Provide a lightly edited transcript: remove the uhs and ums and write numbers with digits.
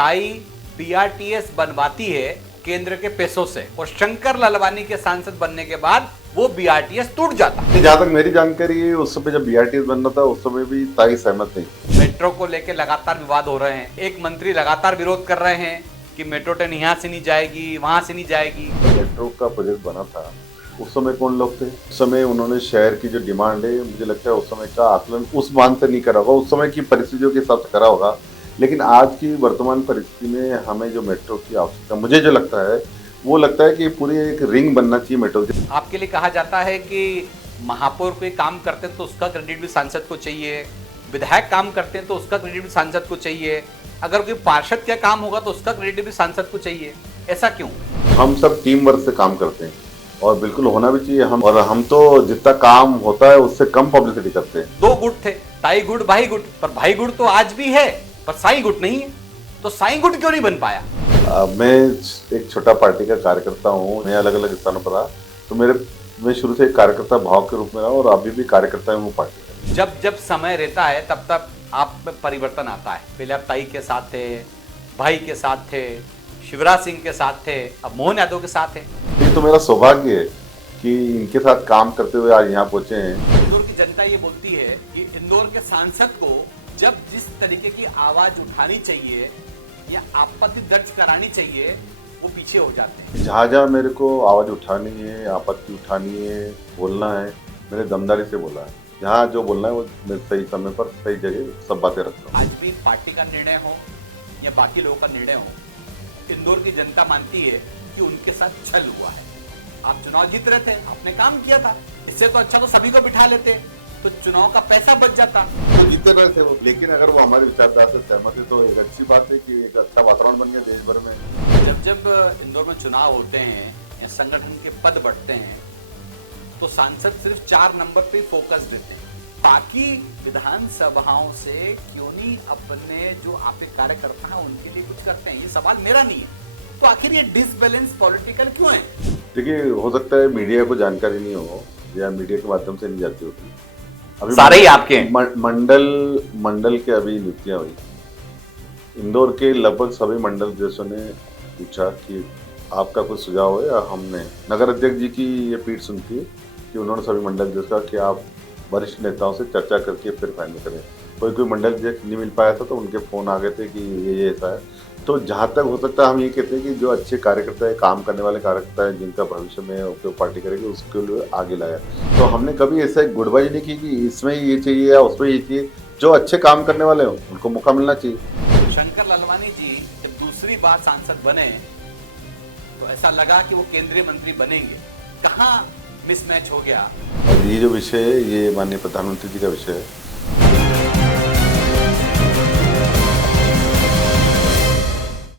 Tie BRTS बनवाती है केंद्र के पैसों से और शंकर लालवानी के सांसद बनने के बाद वो बीआरटीएस टूट जाता। जहाँ तक मेरी जानकारी है उस समय जब बीआरटीएस बन रहा था उस समय भी ताई सहमत नहीं। मेट्रो को लेकर लगातार विवाद हो रहे हैं, एक मंत्री लगातार विरोध कर रहे हैं कि मेट्रो ट्रेन यहाँ से नहीं जाएगी, वहां से नहीं जाएगी। मेट्रो का प्रोजेक्ट बना था उस समय कौन लोग थे? उस समय उन्होंने शहर की जो डिमांड है, मुझे लगता है उस समय का आकलन उस मान से नहीं करा होगा, उस समय की परिस्थितियों के हिसाब से करा होगा। लेकिन आज की वर्तमान परिस्थिति में हमें जो मेट्रो की आवश्यकता, मुझे जो लगता है वो लगता है कि पूरी एक रिंग बनना चाहिए मेट्रो की। आपके लिए कहा जाता है कि महापौर कोई काम करते हैं तो उसका क्रेडिट भी सांसद को चाहिए, विधायक काम करते हैं तो उसका क्रेडिट भी सांसद को चाहिए, अगर कोई पार्षद का काम होगा तो उसका क्रेडिट भी सांसद को चाहिए, ऐसा क्यों? हम सब टीम वर्क से काम करते हैं और बिल्कुल होना भी चाहिए। हम तो जितना काम होता है उससे कम पब्लिसिटी करते हैं। दो गुट थे, ताई गुट भाई गुट, पर भाई गुट तो आज भी है पर साई गुट नहीं है, तो साई गुट क्यों नहीं बन पाया? मैं एक छोटा पार्टी का कार्यकर्ता हूँ, मैं अलग अलग स्थानों पर रहा, तो मैं शुरू से एक कार्यकर्ता भाव के रूप में रहा और अभी भी कार्यकर्ता हूँ पार्टी का। जब जब समय रहता है तब तब आप में परिवर्तन आता है। पहले आप ताई के साथ थे, भाई के साथ थे, शिवराज सिंह के साथ थे, अब मोहन यादव के साथ है। ये तो मेरा सौभाग्य है कि इनके साथ काम करते हुए आज यहाँ पहुंचे हैं। इंदौर की जनता ये बोलती है कि इंदौर के सांसद को जब जिस तरीके की आवाज उठानी चाहिए या आपत्ति दर्ज करानी चाहिए वो पीछे हो जाते हैं। जहाँ जहाँ मेरे को आवाज उठानी है, आपत्ति उठानी है, बोलना है, मैंने दमदारी से बोला है। जहाँ जो बोलना है वो मैं सही समय पर सही जगह सब बातें रखता हूँ। आज भी पार्टी का निर्णय हो या बाकी लोगों का निर्णय हो, इंदौर की जनता मानती है कि उनके साथ छल हुआ है। आप चुनाव जीत रहे थे, आपने काम किया था, इससे तो अच्छा तो सभी को बिठा लेते तो चुनाव का पैसा बच जाता। वो जीते रहे थे वो, लेकिन अगर वो हमारी विचारधारा से सहमत है तो एक अच्छी बात है कि एक अच्छा वातावरण बन गया देश भर में। जब जब इंदौर में चुनाव होते हैं या संगठन के पद बढ़ते हैं तो सांसद सिर्फ 4 नंबर पे फोकस देते हैं, बाकी विधानसभाओं से क्यों नहीं अपने जो आपके कार्यकर्ता हैं उनके लिए कुछ करते हैं? ये सवाल मेरा नहीं है। तो आखिर ये डिसबैलेंस पॉलिटिकल क्यों है? देखिए, हो सकता है मीडिया को जानकारी नहीं हो या मीडिया के माध्यम से नहीं जाती होती। अभी सारे ही आपके मंडल के अभी नियुक्तियां हुई, इंदौर के लगभग सभी मंडल अध्यक्षों ने पूछा कि आपका कुछ सुझाव है, या हमने नगर अध्यक्ष जी की ये पीठ सुनती है कि उन्होंने सभी मंडल अध्यक्ष कहा कि आप वरिष्ठ नेताओं से चर्चा करके फिर फाइनल करें। कोई मंडल अध्यक्ष नहीं मिल पाया था तो उनके फोन आ गए थे कि ये ऐसा है। तो जहाँ तक हो सकता है हम ये कहते हैं कि जो अच्छे कार्यकर्ता है, काम करने वाले कार्यकर्ता है, जिनका भविष्य में उपयोग पार्टी करेगी, उसके लिए आगे लाया। तो हमने कभी ऐसा गुटबाजी नहीं की कि इसमें ये चाहिए या उसमें ये चाहिए। जो अच्छे काम करने वाले हो उनको मौका मिलना चाहिए। शंकर लालवानी जी जब दूसरी बार सांसद बने तो ऐसा लगा कि वो केंद्रीय मंत्री बनेंगे, कहाँ मिसमैच हो गया? और ये जो विषय है ये माननीय प्रधानमंत्री जी का विषय है।